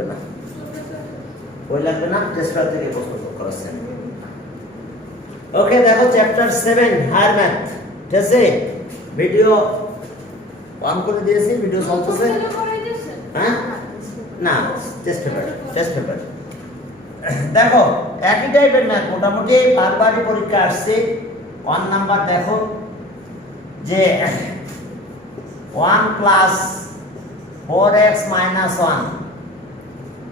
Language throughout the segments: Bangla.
লাগবে না, বই লাগবে না, টেস্ট পেপার থেকে প্রশ্ন করাচ্ছেন। ওকে, দেখো চ্যাপ্টার 7 হায়ার ম্যাথ, ঠিক আছে? ভিডিও অন করে দিয়েছি, ভিডিও চলতেছে। হ্যাঁ, না টেস্ট পেপার দেখো একই টাইপের ম্যাথ, মোটামুটি বারবারই পরীক্ষা আসছে। 1 নাম্বার দেখো যে 1 প্লাস 4x মাইনাস 1,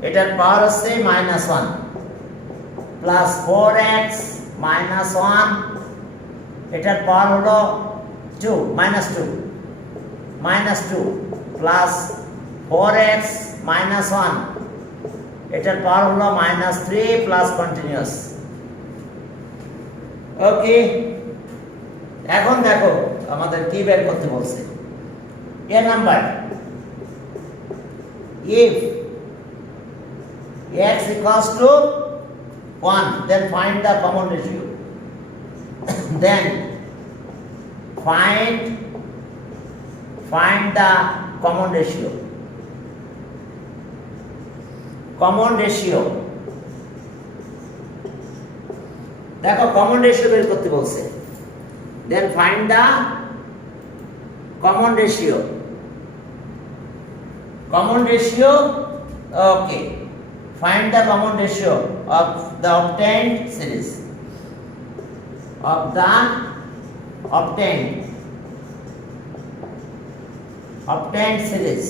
এটার পাওয়ার হচ্ছে -1, প্লাস 4x মাইনাস 1, এটার পাওয়ার হলো 2 মাইনাস 2 প্লাস 4x মাইনাস 1, এটার পাওয়ার হলো -3 প্লাস কন্টিনিউয়াস। ওকে, এখন দেখো আমাদের কি বের করতে বলছে। এ number, if x equals to 1 then find the common ratio. Then find the common ratio. দেখো কমন রেশিও বের করতে বলছে। Then find the common ratio. Okay, find the common ratio of the obtained series. Obtained series.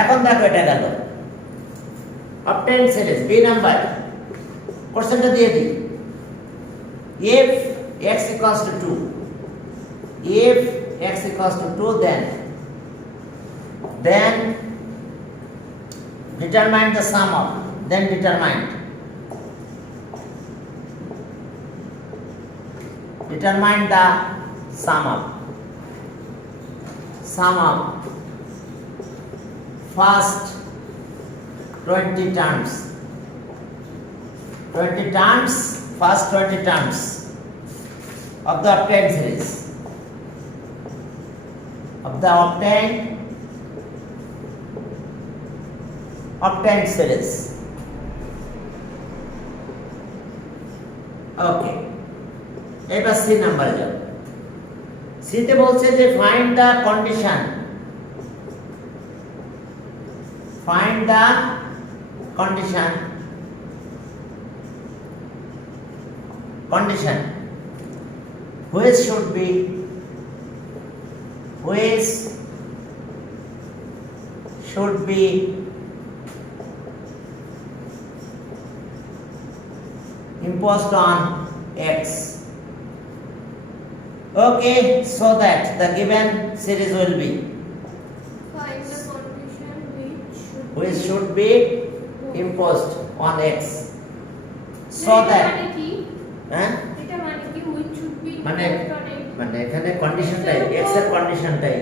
এখন দেখো এটা গেল obtained series। বি নাম্বার কোশ্চেনটা দিয়ে দিই। if x equals to 2, then determine the sum of, determine the sum of first 20 terms, first 20 terms of the obtained series, obtained series. ওকে, এবার সি নাম্বারে যাও। সিতে বলছে যে find the condition, which should be imposed on x. Okay, so that the given series will be, find the condition which should be imposed on x, so that এটা মানে কি which should be মানে imposed on x? মানে এখানে কন্ডিশনটাই x এর কন্ডিশনটাই,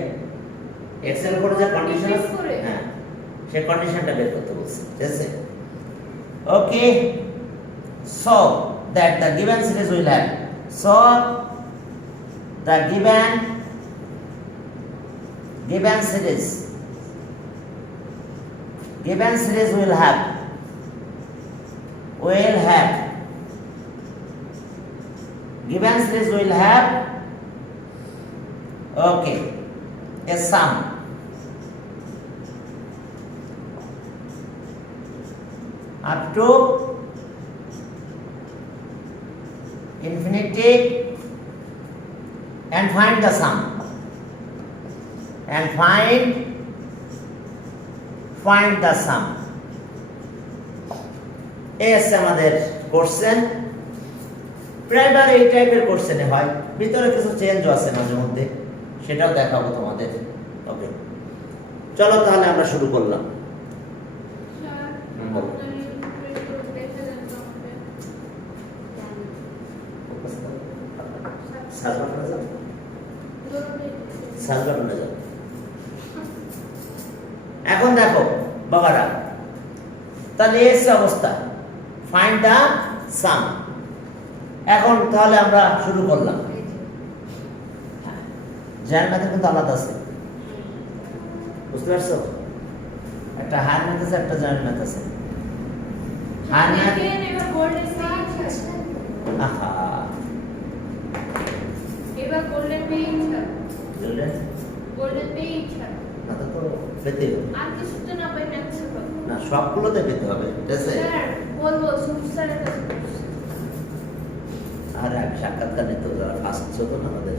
x এর উপর যে কন্ডিশন, হ্যাঁ সেই কন্ডিশনটা বের করতে বলছে, ঠিক আছে? ওকে, so that the given series will have, so the given series will have okay a sum up to infinity, and find the sum, find the sum. S আমাদের কোশ্চেন, প্রায়বার এই টাইপের কোশ্চেনে হয়, ভিতরে কিছু চেঞ্জও আছে মাঝে মধ্যে, সেটাও দেখাবো তোমাদের। ওকে, চলো তাহলে আমরা শুরু করলাম। এখন দেখো বাবারা, তাহলে এস অবস্থা, ফাইন্ড দা সাম। এখন তাহলে আমরা শুরু করলাম। জ্যান ম্যাথের কিন্তু আলাদা আছে, বুঝতে পারছো? একটা হায়ার ম্যাথ আছে, একটা জয়েন্ট ম্যাথ আছে। হায়ার ম্যাথ এবার গোল্ডেন আহা এবার গোল্ডেন পে ইচ্ছা বললেন গোল্ডেন পে ইচ্ছা না তো পেতে হবে আর কিছু তো না পাই ম্যাথস না, সবগুলোতে পেতে হবে, ঠিক আছে? স্যার বলবো স্যারের কাছে আর এক সাক্ষাৎকার নিতে হবে, যারা ফার্স্ট হতো না আমাদের,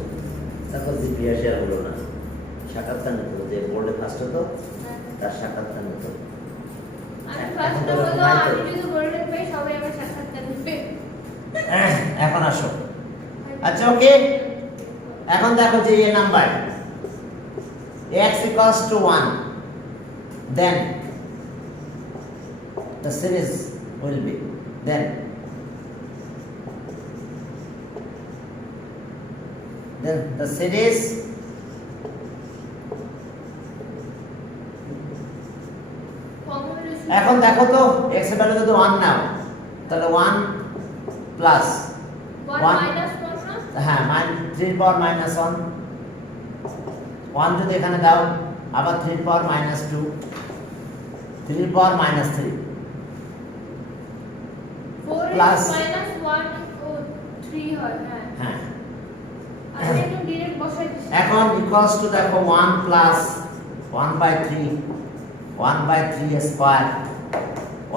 তারপর জিপিএস শেয়ার হলো না, সাক্ষাৎকার নিতে হবে, যে বোর্ডে ফার্স্ট হতো তার সাক্ষাৎকার নিতে হবে। আমি ফার্স্ট হলো আমি যদি গোল্ডেন পাই সবাই আমার সাক্ষাৎকার নেবে এখন আসো, আচ্ছা ওকে, এখন দেখো যে এই number x equals to 1, then the series will be, then the series এখন দেখো তো x এর ভ্যালু যদি 1 নাও তাহলে 1 প্লাস 1 মাইনাস 1 না হ্যাঁ 3 পাওয়ার মাইনাস 1, 1 যদি এখানে দাও আবার 3 power minus 2, 3 power minus 3 4 Plus. Minus 1 ও 3 হয় হ্যাঁ হ্যাঁ আমি একদম ডাইরেক্ট বসাই দিছি এখন ইকুয়ালস টু দেখো 1 plus 1/3, 1/3 square,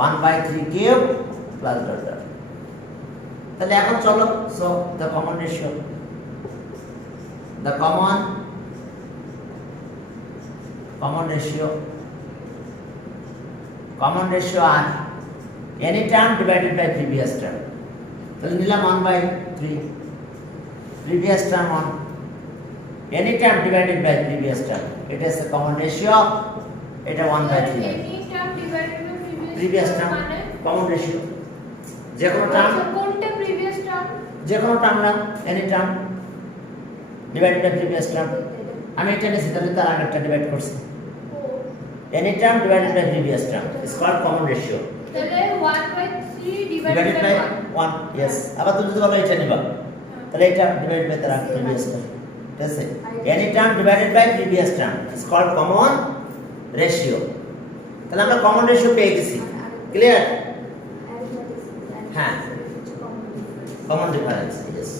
1/3 cube plus dot dot. তাহলে এখন চলো, so the common ratio, the common ratio আর any term divided by previous term, তাহলে নিলাম 1/3, previous term 1, any term divided by previous term, it is a common ratio, এটা 1/3 any term divided by previous term মানে common ratio, যে কোনো টার্ম, কোনটা প্রিভিয়াস টার্ম যে কোনো term now, any term divided by previous term, আমি এটা নিয়েছি তাহলে তার আগেরটা ডিভাইড করছি, any term divided by previous term is called common ratio, তাহলে 1/3 divided divided by by 1, yes, আবার তুমি যদি বলো এটা নিবা তাহলে এটা ডিভাইড বাই তার previous term, ঠিক আছে? any term divided by previous term is called common ratio, তাহলে আমরা common ratio পেয়ে গেছি, ক্লিয়ার? হ্যাঁ common difference, yes,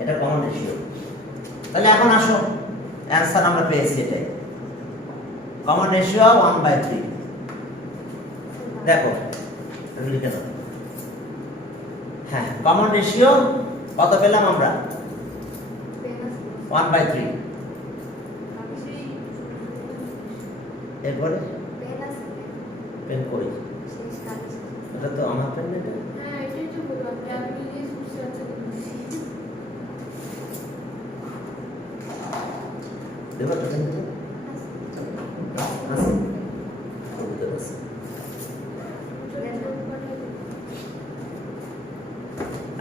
এটা common ratio। তাহলে এখন আসো, অ্যানসার আমরা পেয়েছি এটাই, common ratio 1/3। দেখো আমি লিখে দাও, হ্যাঁ common ratio কত পেলাম আমরা? 1/3, এরপরে পেন করি, এটা তো আমার পেন না, এটা হ্যাঁ এটাই তো বললাম যে আমি নিজে সার্চ করছি দেখো তো পেন আছে, কবিতা আছে।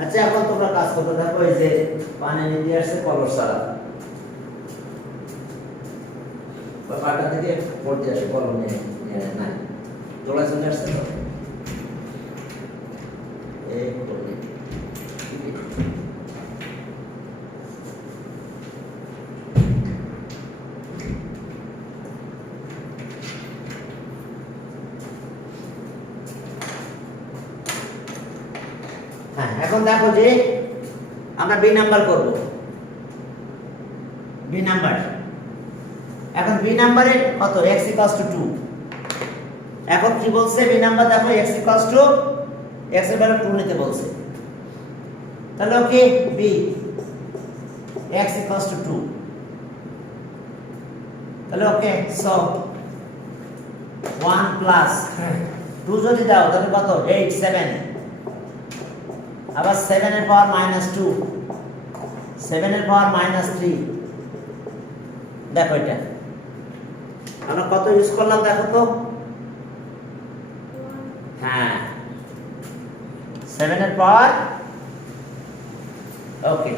আচ্ছা এখন তোমরা কাজ করতে থাকো, এই যে পানি নিয়ে আসছে কলস সারা, পাটা থেকে পড়তে আসে কলম নিয়ে নাই তোলা চলে আসছে তো এই করলে হ্যাঁ এখন দেখো যে আমরা বি নাম্বার করব, বি নাম্বার, এখন বি নাম্বারে কত x = 2, এখন কি বলছে বি নাম্বার দেখো x = x এর ভ্যালু 2 নিতে বলছে, তাহলে ওকে বি x = 2, তাহলে ওকে সো 1 প্লাস 2 যদি দাও তাহলে কত 8 7, আবার 7 এর পাওয়ার -2, 7 এর পাওয়ার -3, দেখো এটা আমরা কত ইউজ করলাম দেখো তো, হ্যাঁ 7 এর পাওয়ার, ওকে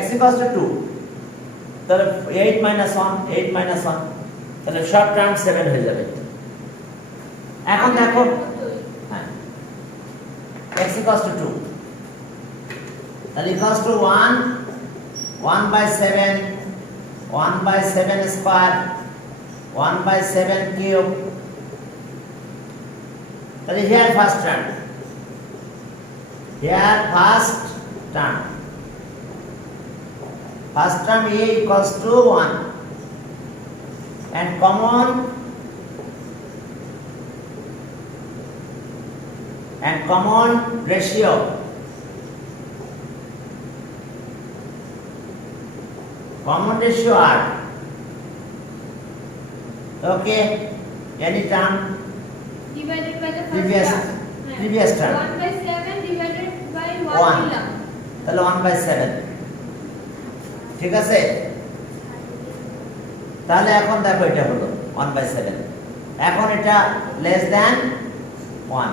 x = 2, তাহলে 8 - 1, 8 - 1, তাহলে সব টার্ম 7 হয়ে যাবে। এখন দেখো হ্যাঁ x = 2, তাহলে = 1 1/7, 1/7 স্কয়ার 1/7 cube. তাহলে here first term. Here first term. First term a equals to 1. And common ratio. Common ratio are, okay, any term divided by the previous first previous term 1/7 divided by 1 1, নিলাম। তাহলে 1/7, ঠিক আছে। তাহলে এখন দেখো এটা হলো 1/7, এখন এটা লেস দ্যান 1,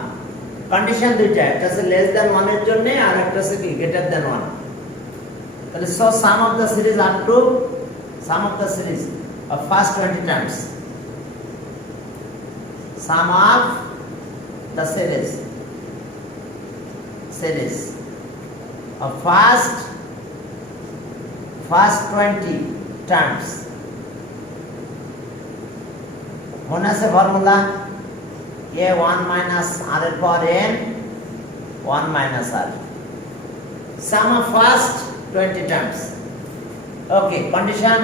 কন্ডিশন দুইটা, একটা আছে লেস দ্যান 1 এর জন্য আর একটা আছে কি গ্রেটার দ্যান 1। তাহলে so sum of the series of first 20 terms, sum of the series of first 20 terms, মনে আছে ফর্মুলা a1 minus r এর পাওয়ার n 1 minus r, sum of first 20 terms. Okay, condition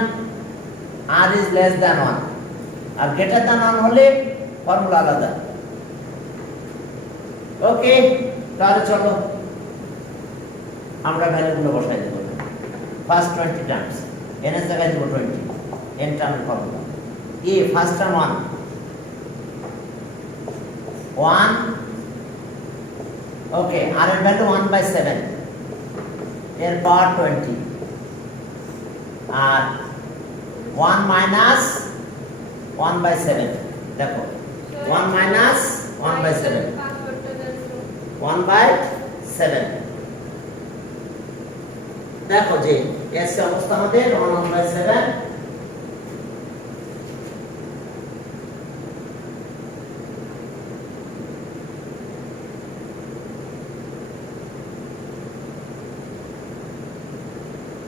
r is less than 1 R greater than 1 হলে ফর্মুলা আলাদা। ওকে, তাহলে চলো আমরা ভ্যালুগুলো বসাই দেব। ফার্স্ট 20 টার্মস n এর জায়গায় দেব 20, n টার্মের formula a first term 1, okay, r এর ভ্যালু 1/7 এর পাওয়ার 20 আর 1 minus 1/7, দেখো 1 minus 1/7, 1/7, দেখো যে এস অবস্থা আমাদের 1/7।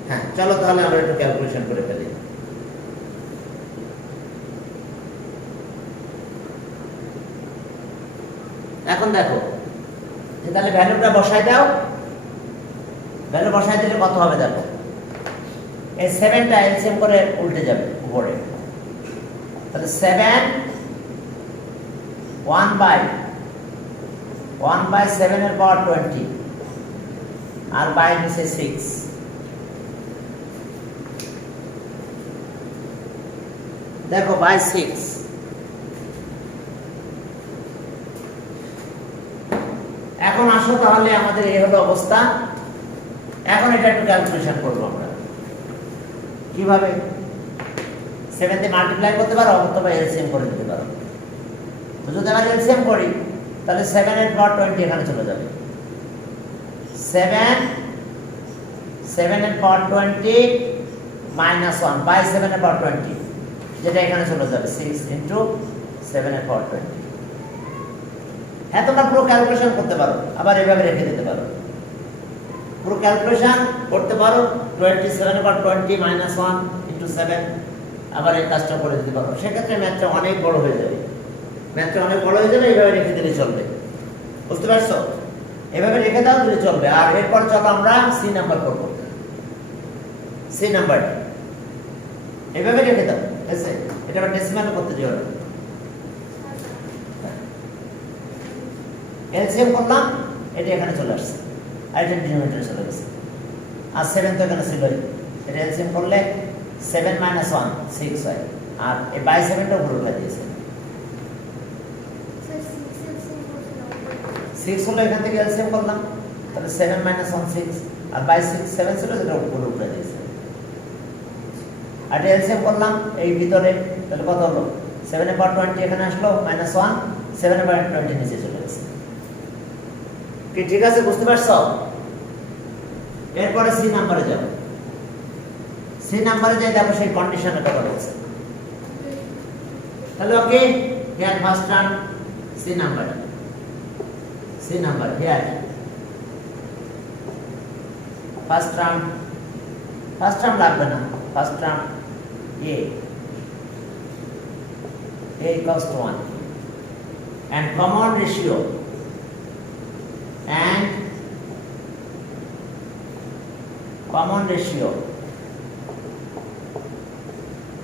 হ্যাঁ, চলো তাহলে আমরা একটু ক্যালকুলেশন করে ফেলি। এখন দেখো যে তাহলে ভ্যালুটা বসাই দাও, ভ্যালু বসাই দিলে কত হবে দেখো, এই 7টা এলসিএম করে উল্টে যাবে উপরে, তাহলে 7 1/7 এর পাওয়ার 20 আর বাই নিচে 6, দেখো বাই 6। এখন আসো তাহলে আমাদের এই হলো অবস্থা। এখন এটা একটু ক্যালকুলেশন করব আমরা কিভাবে, 7 দিয়ে মাল্টিপ্লাই করতে পারো অথবা এলসিএম করে দিতে পারো। তো যদি আমরা এলসিএম করি তাহলে 7 এর পাওয়ার 20 এখানে চলে যাবে, 7 এর পাওয়ার 20 মাইনাস 1 বাই 7 এর পাওয়ার 20, যেটা এখানে চলে যাবে 6 ইনটু 7 এর পাওয়ার 20। হ্যাঁ, তোমরা পুরো ক্যালকুলেশন করতে পারো, আবার এভাবে রেখে দিতে পারো, পুরো ক্যালকুলেশন করতে পারো। 27 এর পাওয়ার 20 মাইনাস 1 ইনটু 7, আবার এই কাজটা করে দিতে পারো। সেক্ষেত্রে ম্যাথটা অনেক বড় হয়ে যাবে, এইভাবে রেখে দিলে চলবে। বুঝতে পারছো? এভাবে রেখে দাও দিলে চলবে। আর এরপর চলো আমরা সি নাম্বার করব। সি নাম্বার এভাবে রেখে দাও, এসে এটা আবার ডেসিমাল করতে যেও না। এলসিএম করলাম, এটা এখানে চলে আসছে আর এটা ডিনোমিনেটরে চলে গেছে, আর 7 তো এখানে ছিলই, এটা এলসিএম করলে 7 মাইনাস 1 6 হয়, আর এই বাই 7টা উপরে উঠে দিয়েছে 6 হলো, এখান থেকে এলসিএম করলাম, তাহলে 7 মাইনাস 1 6, আর বাই 6 7 ছিল, যেটা উপরে উঠে দিয়েছে। আর এটা এলসিএম করলাম এই ভিতরে, তাহলে কত হলো, 7 এর পাওয়ার 20 এখানে আসলো, মাইনাস 1, 7 এর পাওয়ার 20 নিচে চলে গেছে। কি ঠিক আছে? বুঝতে পারছো? এরপরে সি নাম্বারে যাব। সি নাম্বারে যাই, দেখো সেই কন্ডিশনের কথা বলছে। তাহলে okay, here first term C number, C number here first term লাগবে না, ফার্স্ট টার্ম এ a equals to 1 and common ratio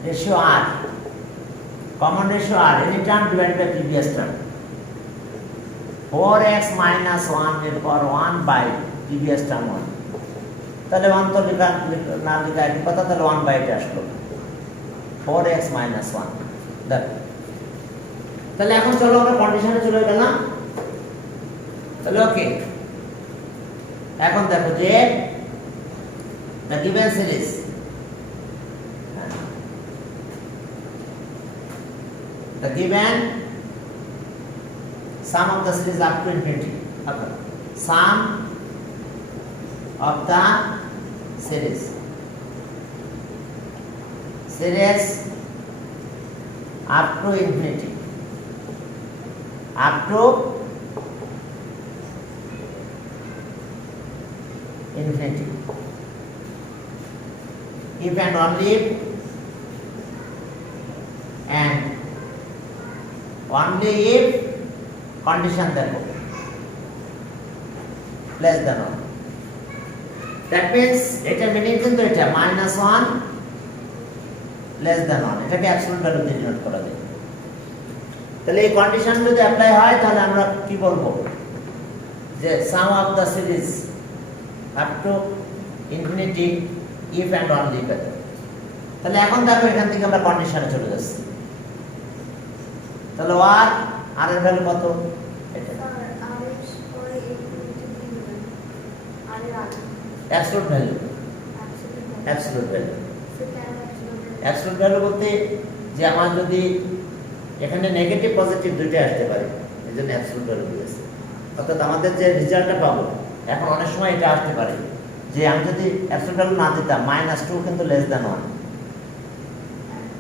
ratio r, common ratio r, any term divided by previous term, 4x minus 1 এর পর 1 by previous term 1, তাহলে 1 তো না লিখা একই কথা, তাহলে 1 by এটা আসলো 4x minus 1 দেখ। তাহলে এখন চলো আমরা কন্ডিশনে চলে গেলাম। তাহলে ওকে, এখন দেখো যে the given series sum of the series up to infinity, sum of the series up to infinity, up to infinity, if and only if condition দেখো less than 1, that means এটা মিনিং কিন্তু এটা -1 less than 1, এটাকে অ্যাবসলিউট ভ্যালু দিয়ে ডিনোট করা যায়। তাহলে এই কন্ডিশন যদি অ্যাপ্লাই হয় তাহলে আমরা কি বলবো যে sum of the series up to infinity if and only if. তাহলে এখন দেখো এখান থেকে আমরা কন্ডিশনে চলে যাচ্ছি। তাহলে আর এর ভ্যালু কত? এটা অ্যাবসলিউট ভ্যালু, অ্যাবসলিউট ভ্যালু বলতে যে আমার যদি এখানে নেগেটিভ পজিটিভ দুটোই আসতে পারে, এই জন্য অ্যাবসলিউট ভ্যালু দিয়েছে। অর্থাৎ আমাদের যে রেজাল্টটা পাবো এখন অনেক সময় এটা আসতে পারে যে আমি যদি অ্যাবসলিউট ভ্যালু না দিতাম -2 কিন্তু লেস দ্যান 1,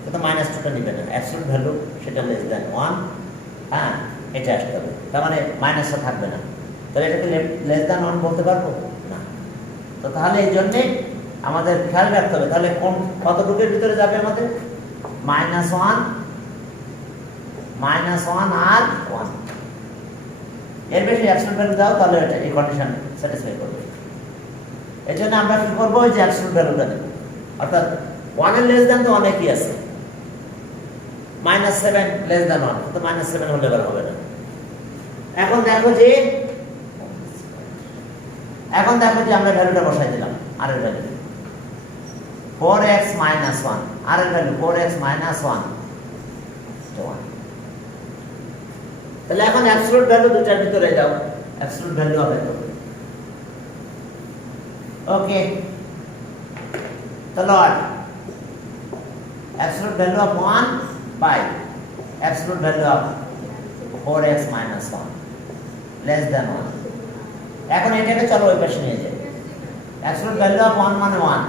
কিন্তু -2টা নিবে না, অ্যাবসলিউট ভ্যালু সেটা লেস দ্যান 1, হ্যাঁ এটা আসতে হবে, তার মানে মাইনাসটা থাকবে না। তাহলে এটাকে লেস দ্যান 1 বলতে পারবো না। তো তাহলে এই জন্যে আমাদের খেয়াল রাখতে হবে তাহলে কোন কতটুকুর ভিতরে যাবে আমাদের -1 আর 1, এর বেশি অ্যাবসলিউট ভ্যালু দাও তাহলে এটা এই কন্ডিশন স্যাটিসফাই করবে। এই জন্য আমরা কি করবো, ওই যে অ্যাবসলিউট ভ্যালুটা দেব, অর্থাৎ 1 এর লেস দ্যান তো অনেকই আছে, -7 লেস দ্যান 1, তো -7 হলে এবার হবে না। এখন দেখো যে আমরা ভ্যালুটা বসাই দিলাম, আর এর ভ্যালু 4x - 1, আর এর ভ্যালু 4x - 1, তাহলে এখন অ্যাবসলিউট ভ্যালু দুটার ভিতরে দাও, অ্যাবসলিউট ভ্যালু হবে তো ওকে। তাহলে absolute value of 1 by absolute value of 4x - 1 less than 1। এখন এটাকে চলো ওই পাশে নিয়ে যাই, অ্যাবসলিউট ভ্যালু অফ 1 মানে 1,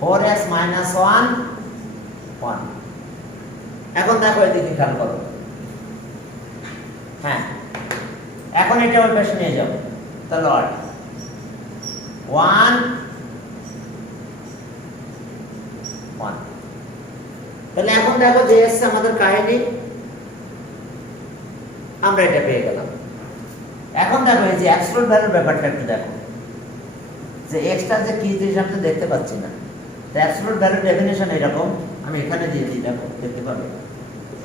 4x - 1। এখন দেখো এদিকে খেয়াল করো, হ্যাঁ এখন এটা ওই পাশে নিয়ে যাও, তাহলে 1 তাহলে এখন দেখো যে এসছে আমাদের কাহিনী, আমরা এটা পেয়ে গেলাম। এখন দেখো এই যে অ্যাবসলিউট ভ্যালুর ব্যাপারটা একটু দেখো যে এক্সটা যে কি জিনিস আমি তো দেখতে পাচ্ছি না। তো অ্যাবসলিউট ভ্যালুর ডেফিনিশন এরকম, আমি এখানে দিয়ে দিই, দেখো দেখতে পাবে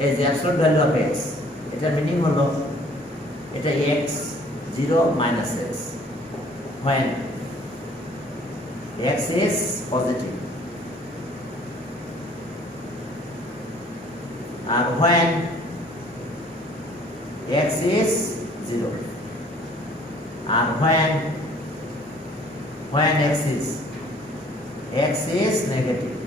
এই যে অ্যাবসলিউট ভ্যালু অফ x, এটার মিনিং হলো এটা x 0 - x when x is positive R when x is 0 R when x is negative।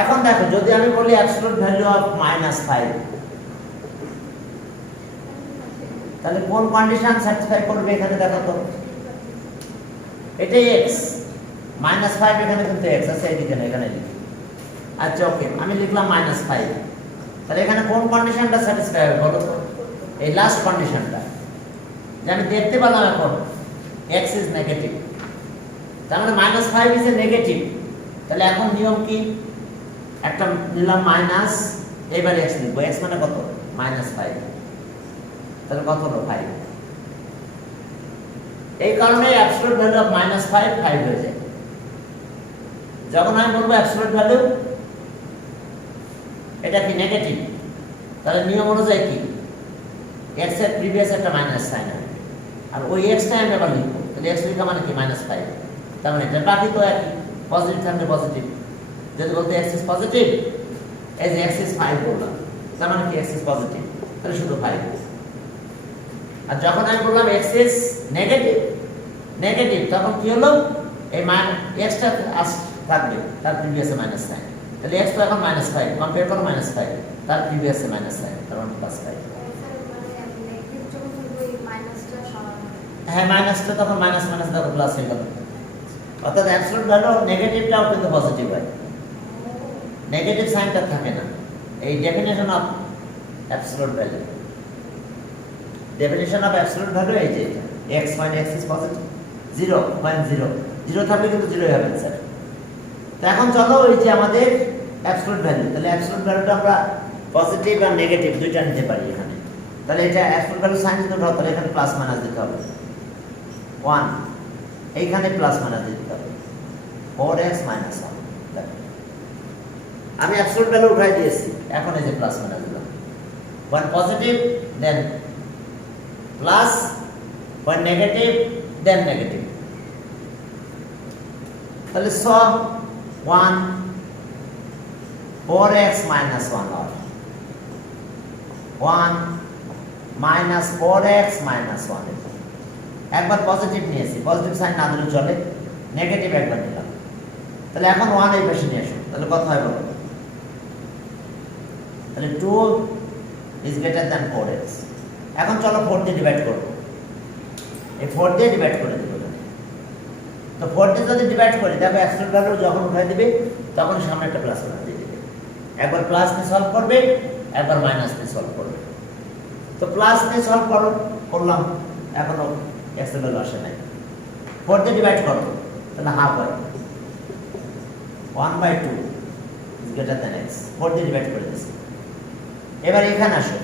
এখন দেখো যদি আমি বলি অ্যাবসলিউট ভ্যালু অফ -5, তাহলে কোন কন্ডিশন স্যাটিসফাই করবে এখানে দেখো তো, এটা x -5, এখানে কিন্তু x আছে, এইদিকে না এখানে লিখি। আচ্ছা ওকে, আমি লিখলাম -5, তাহলে এখানে কোন কন্ডিশনটা স্যাটিসফাই হবে বলো তো, এই লাস্ট কন্ডিশনটা যে আমি দেখতে পেলাম এখন x ইজ নেগেটিভ, তার মানে -5 ইজ এ নেগেটিভ, তাহলে এখন নিয়ম কি, একটা নিলাম মাইনাস, এবার এক্স লিখবো, এক্স মানে কত -5, তাহলে কত হলো 5। এই কারণে অ্যাবসলিউট ভ্যালু অফ -5 5 হয়ে যায়। যখন আমি বলবো অ্যাবসলিউট ভ্যালু এটা কি নেগেটিভ, তাহলে নিয়ম অনুযায়ী কি এক্স এর প্রিভিয়াস একটা মাইনাস সাইন হবে, আর ওই এক্সটা আমি আবার লিখবো, তাহলে এক্স লেখা মানে কি -5, তার মানে এটা বাকি তো একই, পজিটিভ থাকলে পজিটিভ, যদি বলতে এক্স ইজ পজিটিভ, এই যে এক্স ইজ 5 বললাম, তার মানে কি এক্স ইজ পজিটিভ, তাহলে শুধু 5। আর যখন আমি বললাম এক্স ইজ নেগেটিভ, নেগেটিভ তখন কি হলো, এই এক্সটা থাকবে তার প্রিভিয়াসে মাইনাস সাইন, তাহলে এক্স তো এখন -5, কম্পেয়ার করো -5, তার প্রিভিয়াসে মাইনাস সাইন, কারণ +5। হ্যাঁ, মাইনাসটা তখন মাইনাস মাইনাস দেখো প্লাস হয়ে গেল, অর্থাৎ অ্যাবসলিউট ভ্যালু নেগেটিভটাও কিন্তু পজিটিভ হয়, নেগেটিভ সাইনটা থাকে না। এই definition of absolute value, definition of absolute value এই যে x মানে x ইজ পজিটিভ, 0.0 0 থাকলে কিন্তু 0 হবে স্যার। তো এখন চলো এই যে আমাদের অ্যাবসলিউট ভ্যালু, তাহলে অ্যাবসলিউট ভ্যালুটা আমরা পজিটিভ আর নেগেটিভ দুইটা নিতে পারি এখানে, তাহলে এটা অ্যাবসলিউট ভ্যালু সাইন দিতে হবে, তাহলে এখানে প্লাস মাইনাস দিতে হবে 1, এইখানে প্লাস মাইনাস দিতে হবে 4x - 1। আমি অ্যাবসলিউট ভ্যালু উঠাই দিয়েছি, এখন এই যে প্লাস মাইনাস দিলাম, one পজিটিভ দেন প্লাস, one নেগেটিভ দেন নেগেটিভ, তাহলে 1 4x - 1 or 1 - 4x - 1। একবার পজিটিভ নিয়েছি, পজিটিভ সাইন না দিলেও চলে, নেগেটিভ একবার নিলাম, তাহলে এখন 1 এই পাশে নিয়ে আসো, তাহলে কত হয় বলো, তাহলে 2 is greater than 4x। এখন চলো 4 দিয়ে ডিভাইড করব, এই 4 দিয়ে ডিভাইড করে দেব, তো 4 দিয়ে যদি ডিভাইড করি দেখো অ্যাবসলিউট ভ্যালু যখন উঠাই দিবে তখন সামনে একটা প্লাস দিয়ে দিবে, একবার প্লাস দিয়ে সলভ করবে, একবার মাইনাস দিয়ে সলভ করবে। তো প্লাস দিয়ে সলভ করলাম, এখনো এক্স এর ভ্যালু আসে নাই, 4 দিয়ে ডিভাইড করো, তাহলে হাফ হয় 1/2 is greater than x, 4 দিয়ে ডিভাইড করে দিয়েছি। এবার এখানে আসো,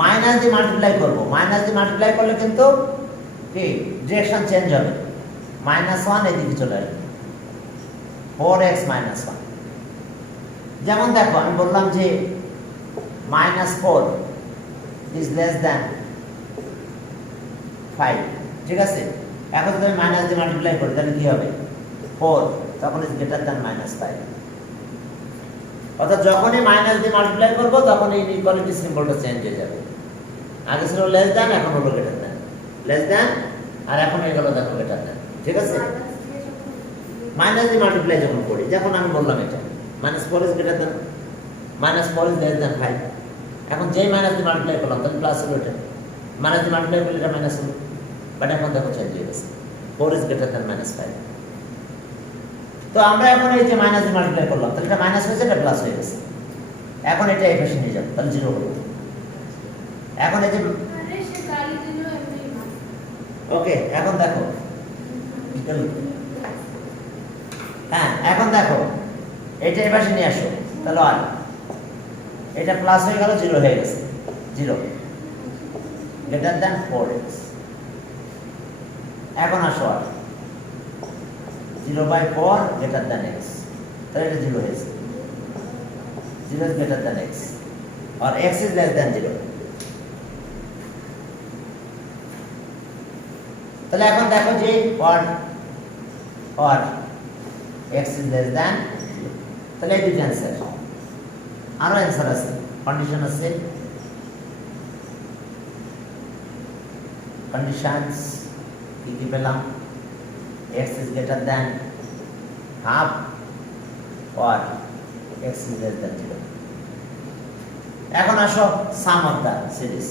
মাইনাস দিয়ে মাল্টিপ্লাই করবো, মাইনাস দিয়ে মাল্টিপ্লাই করলে কিন্তু কি ডিরেকশন চেঞ্জ হবে, -1 এদিকে চলে আসবে, 4x - 1। যেমন দেখো আমি বললাম যে -4 is less than 5, ঠিক আছে, এখন যদি আমি মাইনাস দিয়ে মাল্টিপ্লাই করি তাহলে কি হবে 4, তখন is greater than -5। অর্থাৎ যখনই মাইনাস দিয়ে মাল্টিপ্লাই করব তখন এই ইকুয়ালিটি সিম্বলটা চেঞ্জ হয়ে যাবে, আগে ছিল লেস দ্যান, এখন হলো গ্রেটার দ্যান, লেস দ্যান আর এখন হয়ে গেল দেখো গ্রেটার দ্যান, ঠিক আছে। মাইনাস দিয়ে মাল্টিপ্লাই যখন করি, যখন আমি বললাম এটা -4 is greater than -4 is less than 5, এখন যেই মাইনাস দিয়ে মাল্টিপ্লাই করলাম তাহলে প্লাস হলো, এটা মাইনাস দিয়ে মাল্টিপ্লাই করলে এটা মাইনাস হলো, বাট এখন দেখো চেঞ্জ হয়ে গেছে, 4 is greater than -5। তো আমরা এখন এই যে মাইনাস দিয়ে মাল্টিপ্লাই করলাম, তাহলে এটা মাইনাস হয়েছে, এটা প্লাস হয়ে গেছে, এখন এটা এই পাশে নিয়ে যাবো, তাহলে 0 হলো। এখন এই যে ওকে, এখন দেখো, হ্যাঁ এখন দেখো এটা এই পাশে নিয়ে আসো, তাহলে আর এটা প্লাস হয়ে গেল, 0 হয়ে গেছে, 0 greater than 4x। এখন আসো আর 0/4 greater than x, তাহলে এটা 0 হয়েছে, 0 is greater than x or x is less than 0। তাহলে এখন দেখো যে or x is less than 0, তাহলে এই দুটো অ্যান্সার, আরো অ্যান্সার আছে, কন্ডিশন আছে, কন্ডিশনস কি কি পেলাম, x is greater than half or x is less than 0। এখন আসো sum of the series,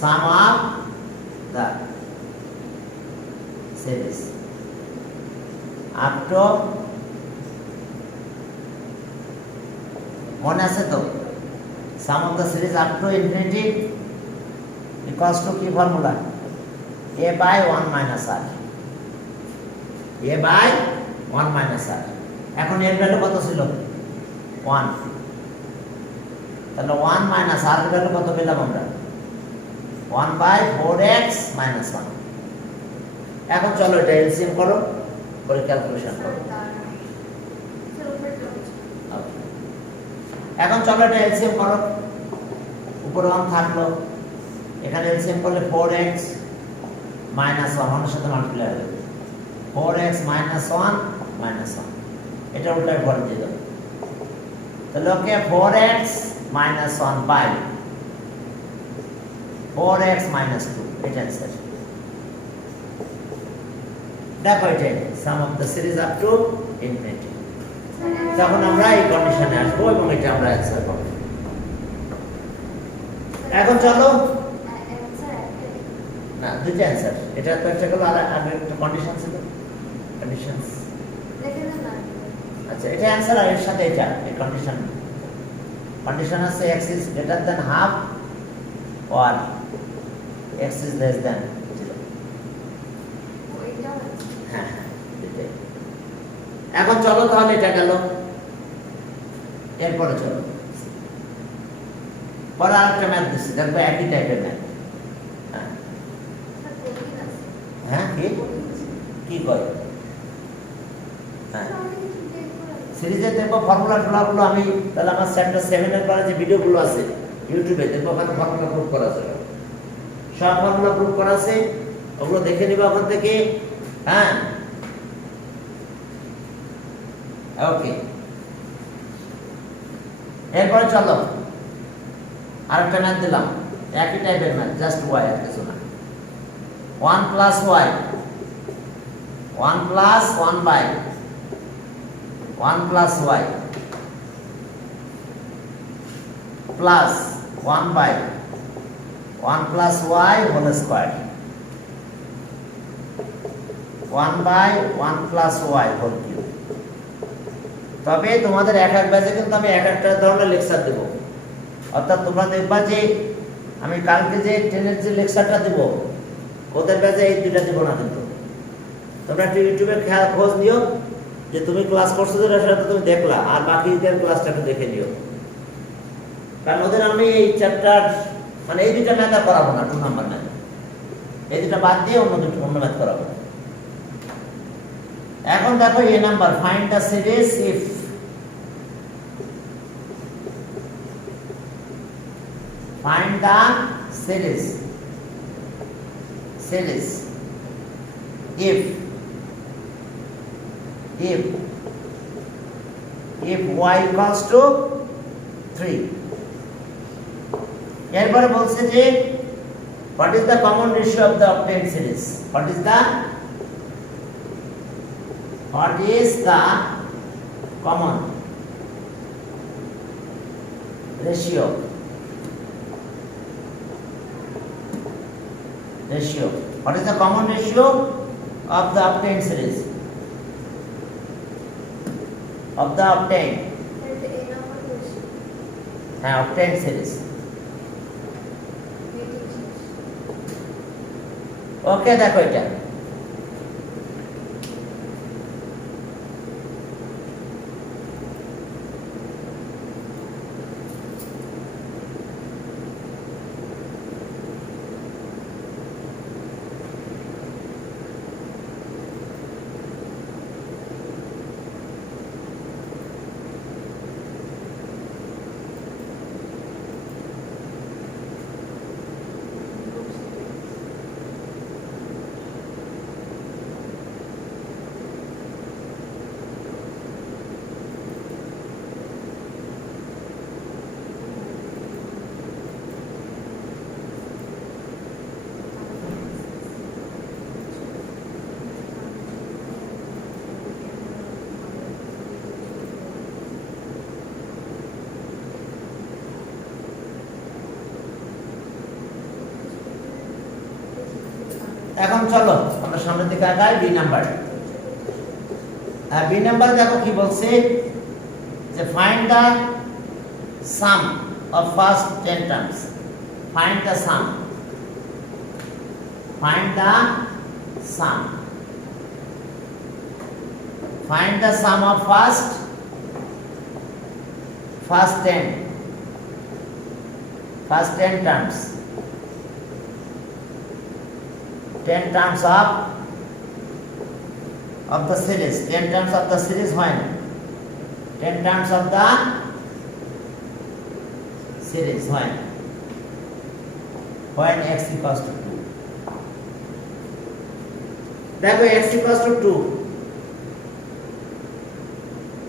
sum of the series up to, মনে আছে তো, sum of the series up to infinity equals to কি formula, a/1 - r, a/1 1 minus r. এখন এর ভ্যালু কত ছিল? 1। তাহলে 1 মাইনাস আর এর ভ্যালু কত পেলাম আমরা? 1/4x minus 1। এখন চলো এটা এলসিএম করো, করে ক্যালকুলেশন করো। এখন চলো এটা এলসিএম করো। উপরে 1 থাকলো, এখানে এলসিএম করলে 4x মাইনাস 1 এর সাথে মাল্টিপ্লাই হবে। 4x মাইনাস 1 মাইনাস 1, এটা উল্টায় ভর দিয়ে দাও। তাহলে ওকে 4x minus 1 by 4x minus 2, এটা অ্যান্সার। দেখো এটা sum of the series up to infinity. তখন আমরা এই কন্ডিশনে আসবো এবং এটা আমরা অ্যান্সার করব। এখন চলো, না দুইটা অ্যান্সার, এটা তো একটা গেল, আর একটা কন্ডিশন ছিল, কন্ডিশনস। আচ্ছা এটা অ্যান্সার, আর এর সাথে এটা এই কন্ডিশন। কন্ডিশন আছে x is greater than half or x is less than 0। হ্যাঁ এটাই। এখন চলো তাহলে এটা গেল, এরপরে চলো পরে আরেকটা ম্যাথ দিচ্ছি, দেখবো একই টাইপের ম্যাথ। হ্যাঁ কি কয়? হ্যাঁ সিরিজে দেখবো ফর্মুলাগুলো আমি, তাহলে আমার চ্যাপ্টার 7 এর পরে যে ভিডিওগুলো আছে ইউটিউবে দেখবো, ওখানে ফর্মুলা প্রুফ করা আছে, সব ফর্মুলা প্রুফ করা আছে, ওগুলো দেখে নিবা ওখান থেকে। হ্যাঁ ওকে, এরপরে চলো আরেকটা ম্যাথ দিলাম, একই টাইপের ম্যাথ, জাস্ট ওয়াই আর কিছু না। 1 plus y, 1 plus 1 by 1 plus y plus 1 by 1 plus y whole square, 1 by 1 plus y whole cube. তবে তোমাদের এক এক ব্যাচে কিন্তু আমি এক একটা ধরনের লেকচার দেবো, অর্থাৎ তোমরা দেখবা যে আমি কালকে যে 10 এর যে লেকচারটা দেবো, ওদের ব্যাচে এই দুইটা দেবো না। কিন্তু তোমরা একটু ইউটিউবে খোঁজ নিও যে তুমি ক্লাস করছো যেটা সেটা তো তুমি দেখলা, আর বাকিদের ক্লাসটা একটু দেখে নিও, কারণ ওদের আমি এই চ্যাপ্টার মানে এই দুইটা ম্যাথ করাবো না, 2 নাম্বার ম্যাথ, এই দুটা বাদ দিয়ে অন্য ম্যাথ করাবো। এখন দেখো A number, find the series if find the series if y equals to 3। এরপরে বলছে যে what is the common ratio of the obtained series, what is the common ratio what is the common ratio of the obtained series, of the obtained series। ওকে দেখো এটা এখন চলো আমরা সামনের দিকে আগাই। বি নাম্বার, বি নাম্বার দেখো কি বলছে যে find the some of first 10 terms, find the some find the sum of first 10 terms. 10 terms of the series. 10 terms of the series when? 10 terms of the series when? When x equals to 2. দেখো x equals to 2.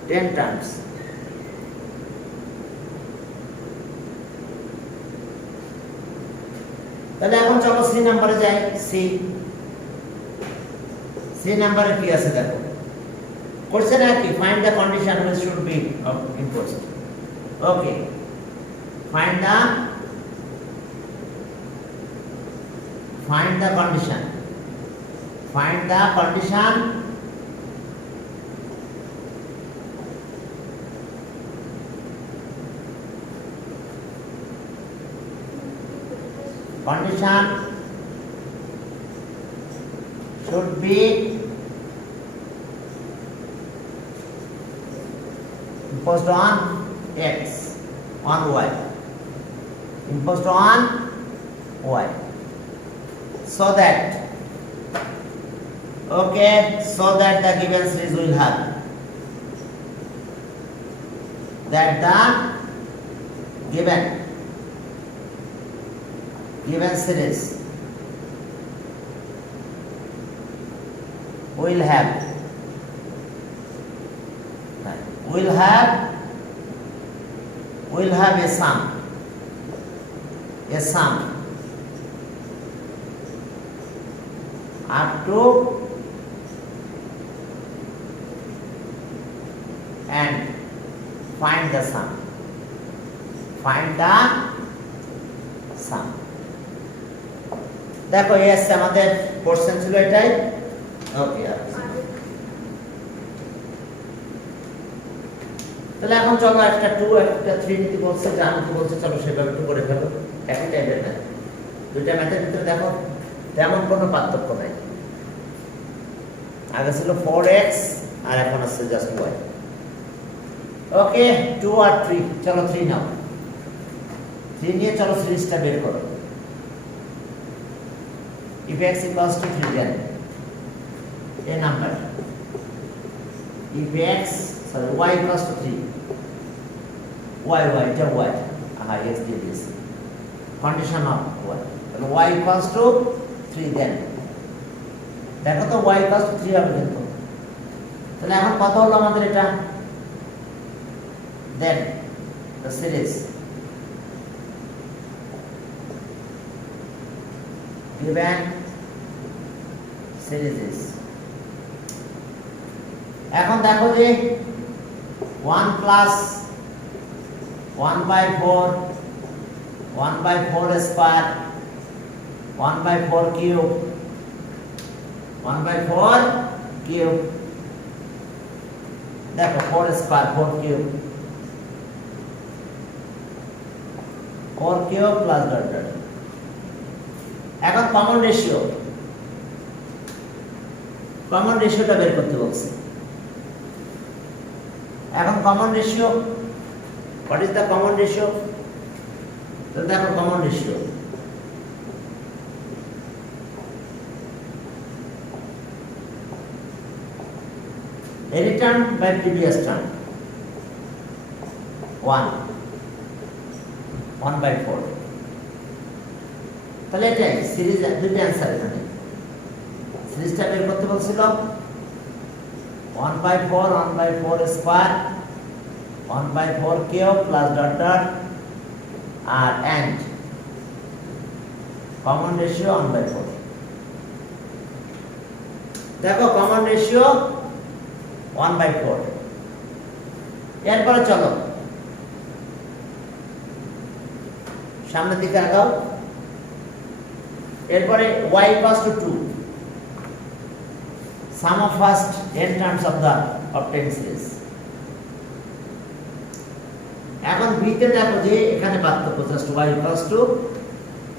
10 terms. তাহলে এখন চলো সি নম্বরে যাই। সি নম্বরে কি আছে দেখো। কোশ্চেন কি find the condition which should be imposed. Okay, find the condition. Find the condition should be imposed on x, on y, imposed on y, so that the given series will have given series will have a sum up to and find the sum. দেখো এস আমাদের কোশ্চেন ছিল এটাই। ওকে, তাহলে এখন চলো একটা 2 একটা 3 নিতে বলছে, জানো কি বলছে, চলো সেভাবে একটু করে ফেলো। একই টাইপের না, দুইটা ম্যাথের ভিতরে দেখো তেমন কোনো পার্থক্য নাই। আগে ছিল 4x আর এখন আছে জাস্ট y। ওকে, 2 আর 3, চলো 3 নাও। 3 নিয়ে চলো সিরিজটা বের করো। if x equals to 3 then a number, if y equals to 3, এটা y, x দিয়ে দিয়েছি, condition of y, তাহলে y equals to 3 then, দেখো তো y equals to 3 হবে কিন্তু। তাহলে এখন কত হলো আমাদের এটা, then the series given series এখন দেখো যে 1 plus 1/4 square 1/4 cube 1/4 cube, দেখো 4 square 4 cube 4 cube plus dot dot। এখন কমন রেশিওটা বের করতে বলছে। এখন common ratio, what is the common ratio? তো দেখো common ratio any term by previous term 1/4, তাহলে এটাই সিরিজ। দুটো অ্যান্সার এখানে, সিরিজটা বের করতে বলছিল 1/4 square 1/4 cube plus dot dot আর এন্ড কমন রেশিও 1/4। দেখো কমন রেশিও 1/4। এরপরে চলো সামনের দিকে আগাও। এরপরে y equals to 2, sum of first n terms of the obtained series। এখন b তে দেখো যে এখানে পার্থক্য, জাস্ট y equals to,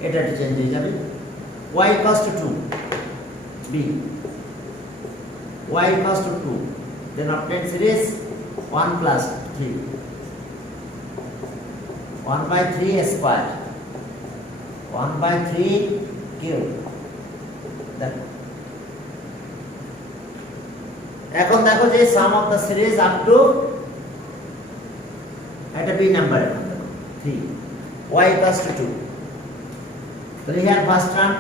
এটা চেঞ্জ হয়ে যাবে, y equals to 2 b, y equals to 2 then obtain series 1 plus 3, 1 by 3 square, 1 by 3 cube. এখন দেখো যে sum of the series up to এটা বি নাম্বার, এখন দেখো 3 y equals to 2. So here first term,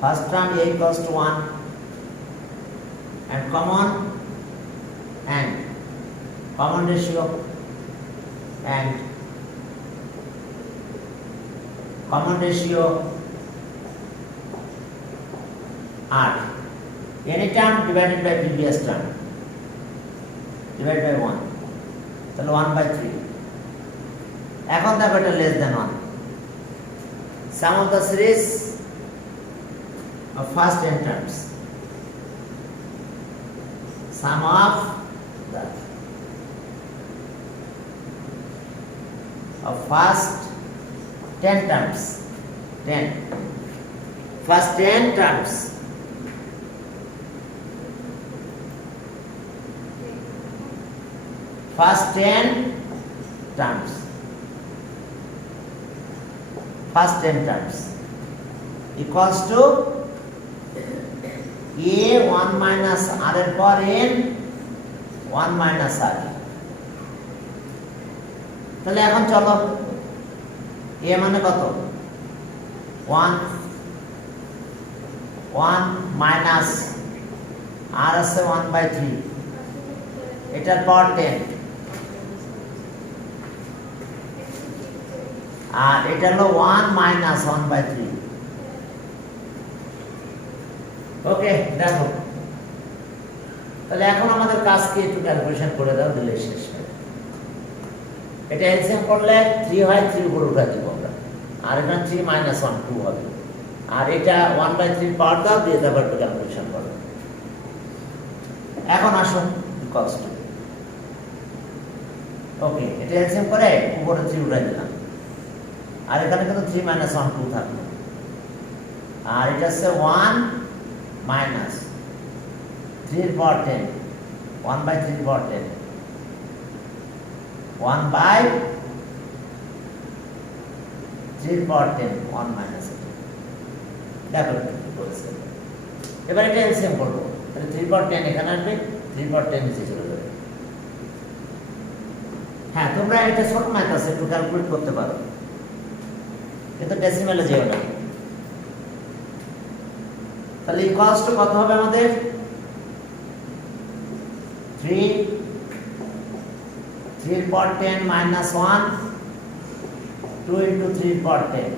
first term a equals to 1 and common ratio and common ratio r, any term divided by previous term divided by 1, তাহলে 1 by 3. এখন দেখো এটা less than 1. Sum of the series of first n terms, sum of the first 10 terms, first 10 terms, first 10 terms, first 10 terms equals to a 1 minus r এর পর n 1 minus r. তাহলে এখন চলো a মানে কত 1 minus r আছে 1 by 3, এটার পর 10 আর এটা হলো 1 minus 1 by 3. ওকে দেখো তাহলে এখন আমাদের কাজকে একটু ক্যালকুলেশন করে দাও, দিলে শেষ। এটা এলসিএম করলে 3 হয়, 3 উপর উঠা দিব আমরা, আর এটা 3 minus 1 2 হবে, আর এটা 1 by 3 পাওয়ার দাও, দিয়ে তারপর একটু ক্যালকুলেশন করো। এখন আসুন কস্ট, ওকে এটা এলসিএম করে উপরে 3 উঠা দিলাম, আর এখানে কিন্তু 3 minus 1 2 থাকবে, আর এটা হচ্ছে 1 minus 3 এর পর 10, 1 by 3 এর পর 10, 1 by 3 এর পর 10, 1 minus 10. দেখো কি বলছে, এবার এটা এলসিএম করবো, তাহলে 3 এর পর 10 এখানে আসবে, 3 এর পর 10 নিচে চলে যাবে। হ্যাঁ তোমরা এটা ছোট ম্যাথ আছে, একটু ক্যালকুলেট করতে পারো, কিন্তু ডেসিমেলে যেও না। তাহলে ইকুয়ালস টু কত হবে আমাদের 3 এর পর 10 minus 1 2 into 3 এর পর 10।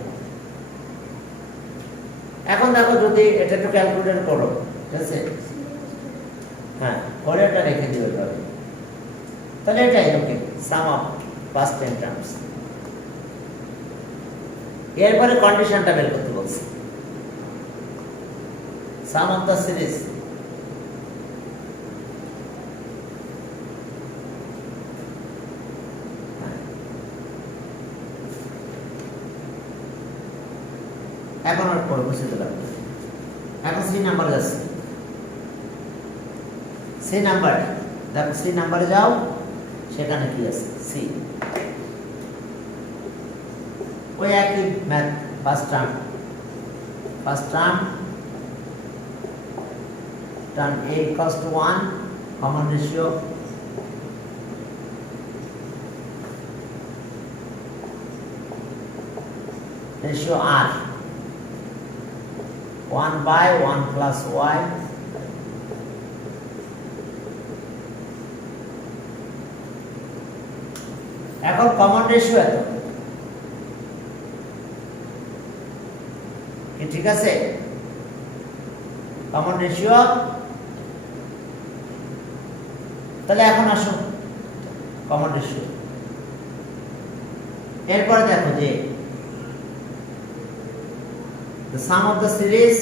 এখন দেখো যদি এটা একটু ক্যালকুলেট করো, ঠিক আছে, হ্যাঁ পরে এটা রেখে দিও এভাবে, তাহলে এটাই ওকে সাম অফ ফার্স্ট 10 টার্মস। এরপরে কন্ডিশনটা বের করতে বলছি, সাম অফ দ্য সিরিজ এখন আর পরে বুঝতে পারবে। এখন সি নাম্বার যাচ্ছে, সি নাম্বার দেখো, সি নাম্বারে যাও, সেখানে কি আছে সি, ওই একই math, first term term a equals to 1, common ratio r 1 by 1 plus y এখন কমন রেশিও এত কি, ঠিক আছে, কমন রেশিও। তাহলে এখন আসুন কমন রেশিও, এরপরে দেখো যে the sum of the series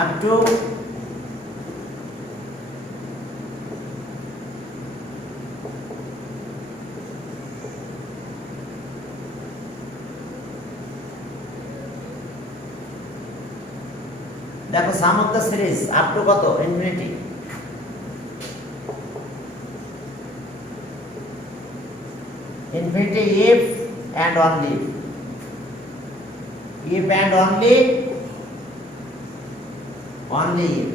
up to দেখো sum of the series up to কত infinity infinity if and only if and only if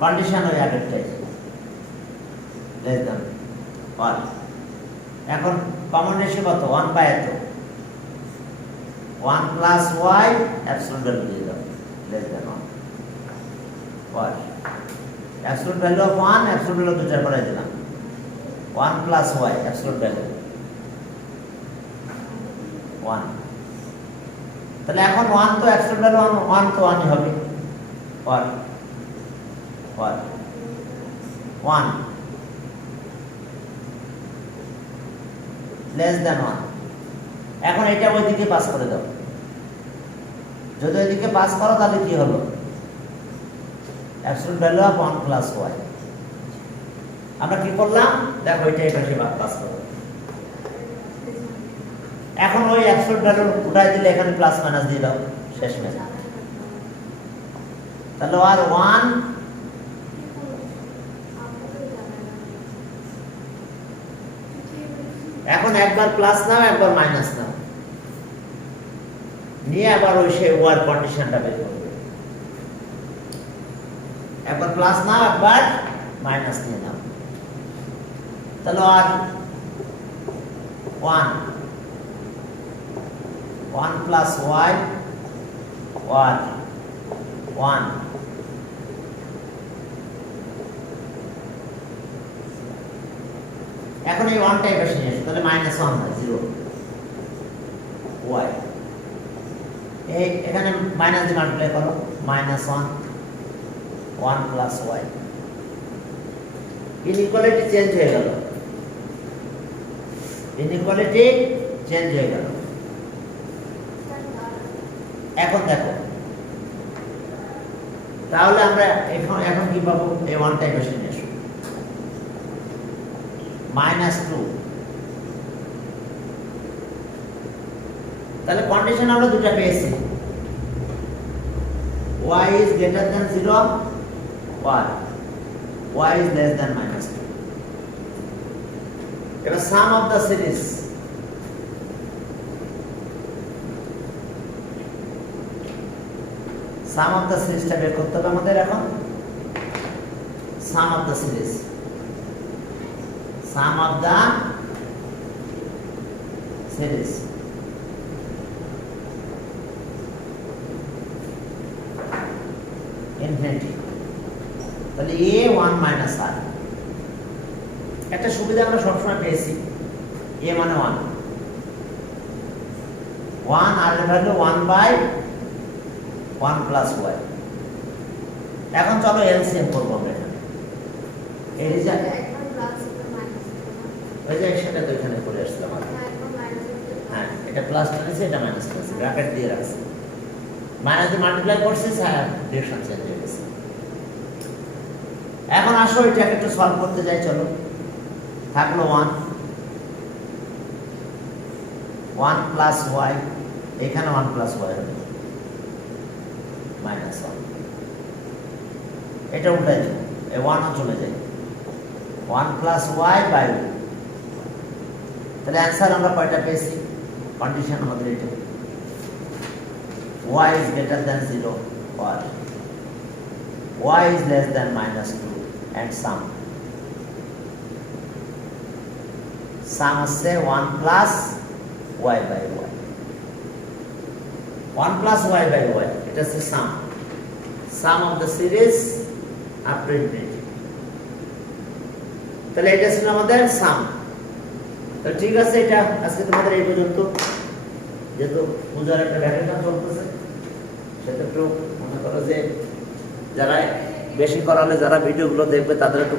condition ওই আগেরটাই less than 1 এখন কমন রেশিও কত 1 বাই এত 1 প্লাস y অ্যাবসলিউট ভ্যালু দিয়ে দাও less than 1 what absolute value of 1 absolute value দুইটা করে দিলাম 1 plus y absolute value 1 তাহলে এখন 1 তো absolute value 1 তো 1 হবে what 1 less than 1 এখন এটা ওইদিকে পাস করে দাও যদি ওইদিকে পাস করো তাহলে কি হলো absolute value of 1 plus y আমরা কি করলাম দেখো এটা এপাশে পাস করব এখন ওই অ্যাবসলিউট ভ্যালু উঠাই দিলে এখানে প্লাস মাইনাস দিয়ে দাও শেষ মেশ তাহলে আর 1 এখন একবার প্লাস নাও একবার মাইনাস নাও নিয়ে আবার ওই সেই ওয়ার কন্ডিশনটা বের করবে একবার প্লাস নাও একবার মাইনাস নিয়ে নাও তাহলে আর 1 plus y what 1 এখন এই 1 টাই বেশি নিয়ে আসো তাহলে -1 হয় 0 y এই এখানে মাইনাস দিয়ে মাল্টিপ্লাই করো -1 1 plus y ইনইকুয়ালিটি চেঞ্জ হয়ে গেল ইনইকুয়ালিটি চেঞ্জ হয়ে গেল এখন দেখো তাহলে আমরা এখন কি পাবো এই 1 টাই বেশি নিয়ে আসো -2 তাহলে কন্ডিশন আমরা দুটো পেয়েছি y is greater than 0 or y is less than -2 এবার sum of the series sum of the series টা বের করতে হবে আমাদের এখন sum of the series infinity তাহলে a 1 minus r একটা সুবিধা আমরা সবসময় পেয়েছি a মানে 1 r এর ভ্যালু 1 বাই 1 প্লাস y এখন চলো এলসিএম করব আমরা এখানে এই রেজাল্ট ওই যে সেটা তো এখানে করে আসলাম হ্যাঁ এটা প্লাস নিয়েছে এটা মাইনাস নিয়েছে ব্র্যাকেট দিয়ে রাখছি মাইনাস দিয়ে মাল্টিপ্লাই করছি স্যার ডিরেকশন চেঞ্জ হয়ে গেছে এখন আসো এটাকে একটু সলভ করতে যাই চলো থাকলো 1 প্লাস y এখানে 1 প্লাস y হবে -1 এটা উল্টাই যাবে এই 1 ও চলে যায় 1 প্লাস y বাই তাহলে आंसर আমরা কয়টা পেয়েছি কন্ডিশন আমাদের এটা y is greater than 0 or y is less than -2 and sum হচ্ছে 1 plus y by y 1 plus y by y এটা হচ্ছে sum of the series up to infinity তাহলে এটা ছিল আমাদের sum তো ঠিক আছে এটা আজকে তোমাদের এই পর্যন্ত যেহেতু পূজার একটা ভ্যাকেশন চলতেছে সেটা একটু মনে করো যে যারা বেশি করালে যারা ভিডিওগুলো দেখবে তাদের একটু